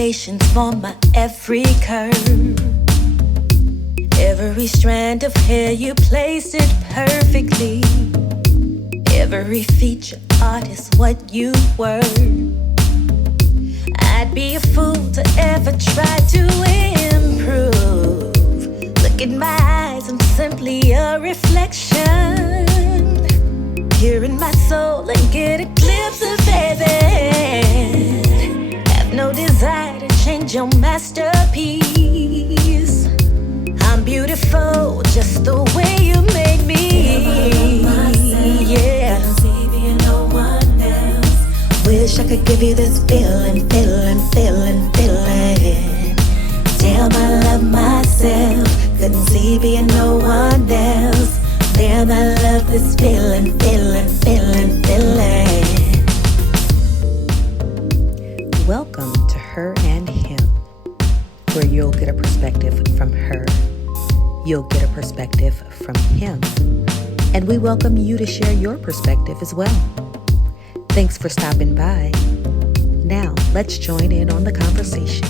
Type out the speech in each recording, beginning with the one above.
foundations for my every curve. Every strand of hair, you placed it perfectly. Every feature art is what you were. I'd be a fool to ever try to improve. Look in my eyes, I'm simply a reflection. Peer in my soul and get a glimpse of heaven. Have no desire to change your masterpiece. I'm beautiful just the way you made me. Yeah. Wish I could give you this feeling. Damn, I love myself. Couldn't see being no one else. Damn, I love this feeling. Welcome to Her and Him, where you'll get a perspective from her. You'll get a perspective from him. And we welcome you to share your perspective as well. Thanks for stopping by. Now, let's join in on the conversation.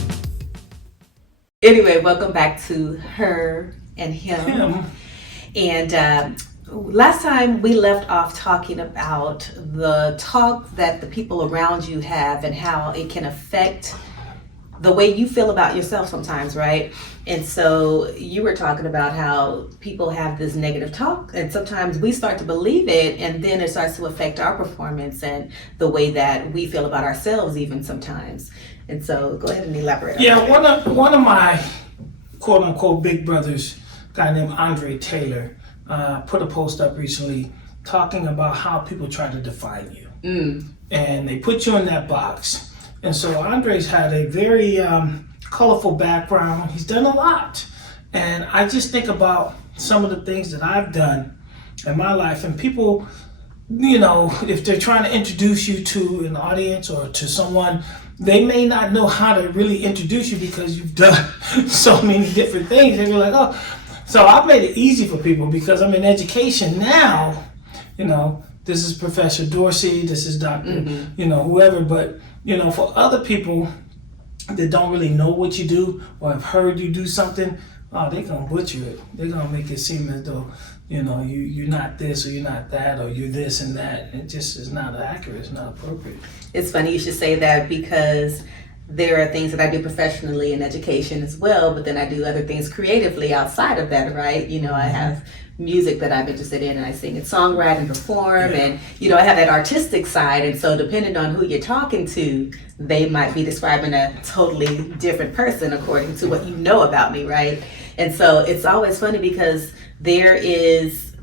Anyway, welcome back to Her and Him. And last time we left off talking about the talk that the people around you have and how it can affect the way you feel about yourself sometimes, right? And so you were talking about how people have this negative talk, and sometimes we start to believe it, and then it starts to affect our performance and the way that we feel about ourselves even sometimes. And so go ahead and elaborate on that. Yeah, one of my quote unquote big brothers, a guy named Andre Taylor, put a post up recently talking about how people try to define you. And they put you in that box. And so Andre's had a very colorful background. He's done a lot. And I just think about some of the things that I've done in my life, and people, you know, if they're trying to introduce you to an audience or to someone, they may not know how to really introduce you because you've done so many different things. They'll be like, oh. So I've made it easy for people because I'm in education now. You know, this is Professor Dorsey, this is Dr. You know, whoever. But, you know, for other people that don't really know what you do or have heard you do something, they're going to butcher it. They're going to make it seem as though, you know, you're not this or you're not that or you're this and that. It just is not accurate. It's not appropriate. It's funny you should say that because there are things that I do professionally in education as well, but then I do other things creatively outside of that, right? You know, I have music that I'm interested in and I sing and songwrite and perform, and, you know, I have that artistic side. And so depending on who you're talking to, they might be describing a totally different person according to what you know about me, right? And so it's always funny because there is,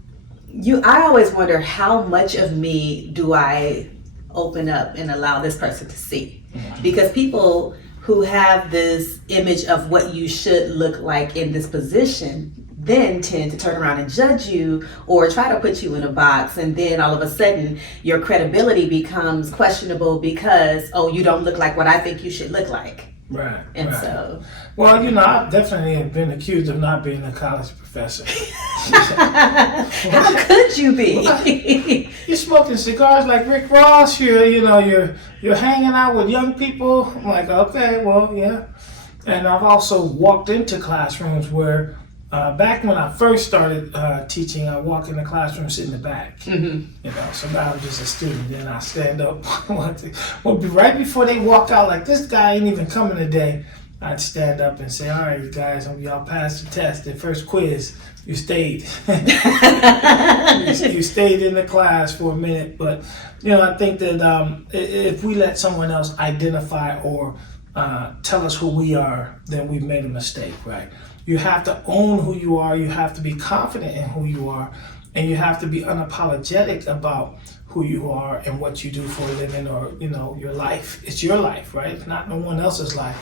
I always wonder how much of me do I open up and allow this person to see? Because people who have this image of what you should look like in this position then tend to turn around and judge you or try to put you in a box, and then all of a sudden your credibility becomes questionable because, oh, you don't look like what I think you should look like. Right. And right. so, well, you know, I definitely have been accused of not being a college professor. how could you be? Well, you're smoking cigars like Rick Ross. You're hanging out with young people. I'm like, okay, well, yeah. And I've also walked into classrooms where, back when I first started teaching, I walk in the classroom, sit in the back. You know, so now I'm just a student. Then I stand up. Well, right before they walk out, like, this guy ain't even coming today, I'd stand up and say, all right, you guys, y'all passed the test, the first quiz. You stayed. You stayed in the class for a minute. But, you know, I think that if we let someone else identify or tell us who we are, then we've made a mistake, right? You have to own who you are. You have to be confident in who you are. And you have to be unapologetic about who you are and what you do for a living or, you know, your life. It's your life, right? It's not no one else's life.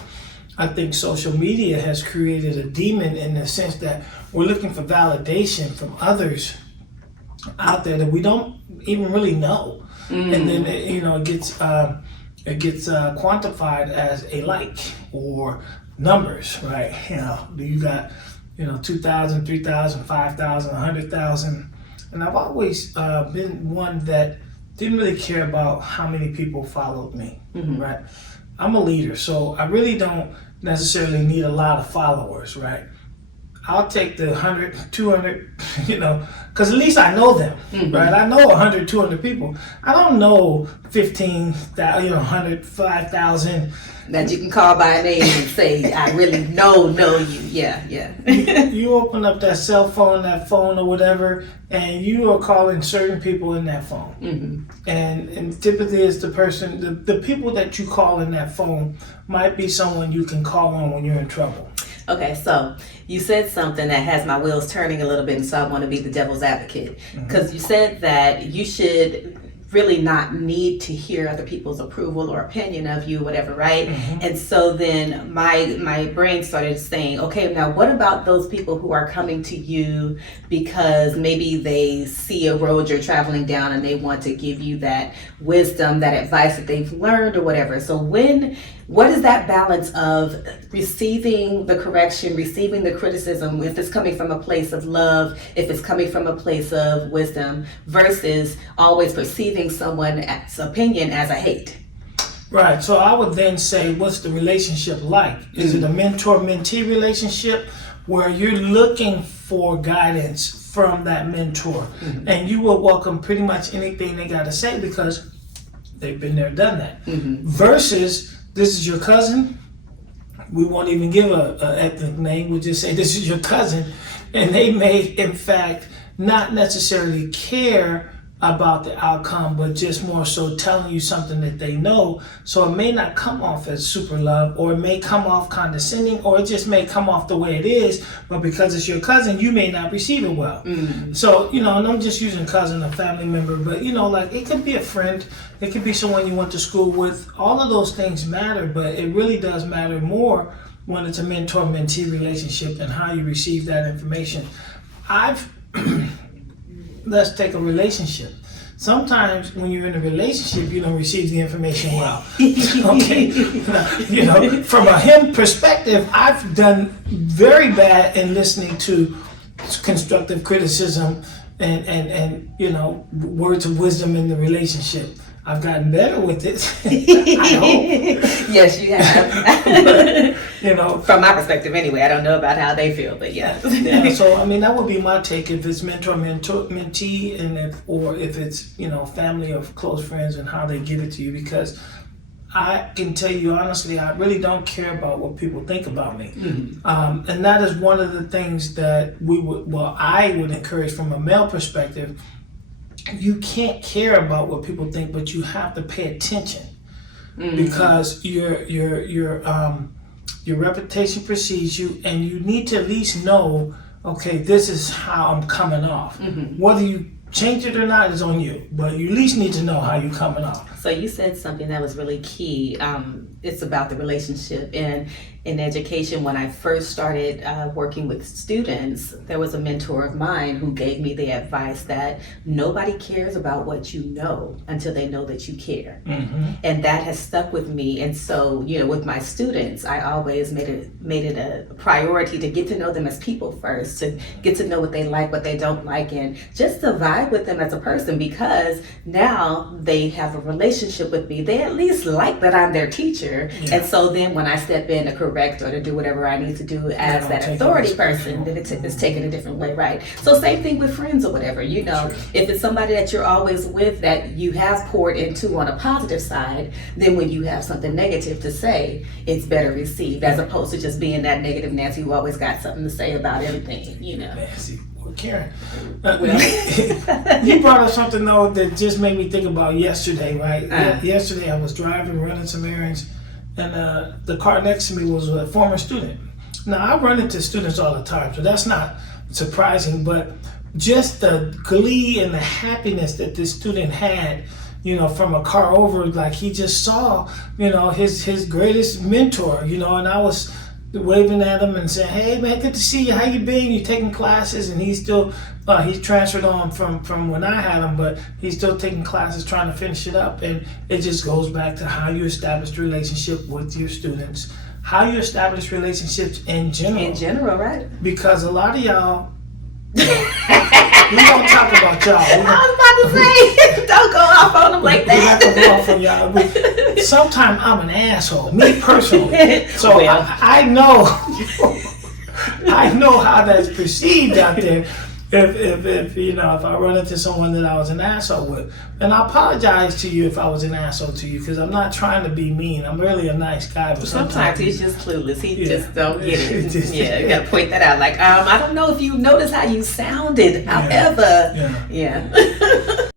I think social media has created a demon in the sense that we're looking for validation from others out there that we don't even really know. And then, you know, it gets quantified as a like or numbers, right? You know, you got, you know, 2,000, 3,000, 5,000, 100,000. And I've always been one that didn't really care about how many people followed me, right? I'm a leader, so I really don't necessarily need a lot of followers, right? I'll take the 100, 200, because at least I know them, right? I know 100, 200 people. I don't know 15,000, 100, 5,000. That you can call by name and say, I really know you. Yeah. You open up that cell phone, that phone or whatever, and you are calling certain people in that phone. Mm-hmm. And typically it's the person, the people that you call in that phone might be someone you can call on when you're in trouble. Okay, so you said something that has my wheels turning a little bit, and so I want to be the devil's advocate. Because you said that you should really not need to hear other people's approval or opinion of you, whatever, right? Mm-hmm. And so then my brain started saying, okay, now what about those people who are coming to you because maybe they see a road you're traveling down and they want to give you that wisdom, that advice that they've learned or whatever. So what is that balance of receiving the correction, receiving the criticism, if it's coming from a place of love, if it's coming from a place of wisdom, versus always perceiving someone's opinion as a hate? Right. So I would then say, what's the relationship like? Is it a mentor-mentee relationship where you're looking for guidance from that mentor? And you will welcome pretty much anything they got to say because they've been there, done that. Versus, this is your cousin. We won't even give a ethnic name. We'll just say this is your cousin. And they may, in fact, not necessarily care about the outcome, but just more so telling you something that they know. So it may not come off as super love, or it may come off condescending, or it just may come off the way it is, but because it's your cousin, you may not receive it well. So, and I'm just using cousin, a family member, but like it could be a friend, it could be someone you went to school with. All of those things matter, but it really does matter more when it's a mentor-mentee relationship and how you receive that information. Let's take a relationship. Sometimes when you're in a relationship, you don't receive the information well. Okay, from a him perspective, I've done very bad in listening to constructive criticism and words of wisdom in the relationship. I've gotten better with it. I hope. Yes, you have. From my perspective, anyway. I don't know about how they feel, but yeah. So that would be my take. If it's mentee, and if it's family or close friends, and how they give it to you, because I can tell you honestly, I really don't care about what people think about me, and that is one of the things that I would encourage from a male perspective. You can't care about what people think, but you have to pay attention because your reputation precedes you, and you need to at least know, okay, this is how I'm coming off. Whether you change it or not is on you, but you at least need to know how you're coming off. So you said something that was really key. It's about the relationship. And in education, when I first started working with students, there was a mentor of mine who gave me the advice that nobody cares about what you know until they know that you care. And that has stuck with me. And so, with my students, I always made it a priority to get to know them as people first, to get to know what they like, what they don't like, and just to vibe with them as a person, because now they have a relationship with me. They at least like that I'm their teacher. And so then when I step in to correct or to do whatever I need to do as that authority person, then it's taken a different way, right? So same thing with friends or whatever, if it's somebody that you're always with that you have poured into on a positive side, then when you have something negative to say, it's better received, as opposed to just being that negative Nancy who always got something to say about everything, Nancy. Karen, you brought up something though that just made me think about yesterday, right? Yesterday I was driving, running some errands, and the car next to me was a former student. Now I run into students all the time, so that's not surprising, but just the glee and the happiness that this student had, from a car over, like he just saw, his greatest mentor, and I was waving at him and saying, "Hey man, good to see you. How you been? You taking classes?" And he's still he's transferred on from when I had him, but he's still taking classes, trying to finish it up. And it just goes back to how you establish a relationship with your students, how you establish relationships in general. In general, right? Because a lot of y'all We don't talk about y'all. I was about to say, don't go off on them like We have to that. go off on y'all. Sometimes I'm an asshole, me personally. So Well. I know, I know how that's perceived out there. If you know, if I run into someone that I was an asshole with, and I apologize to you if I was an asshole to you, because I'm not trying to be mean. I'm really a nice guy, but Sometimes he's just clueless. He Yeah. just don't get it. Just- Yeah, you gotta point that out. Like, I don't know if you noticed how you sounded. However, Yeah. yeah.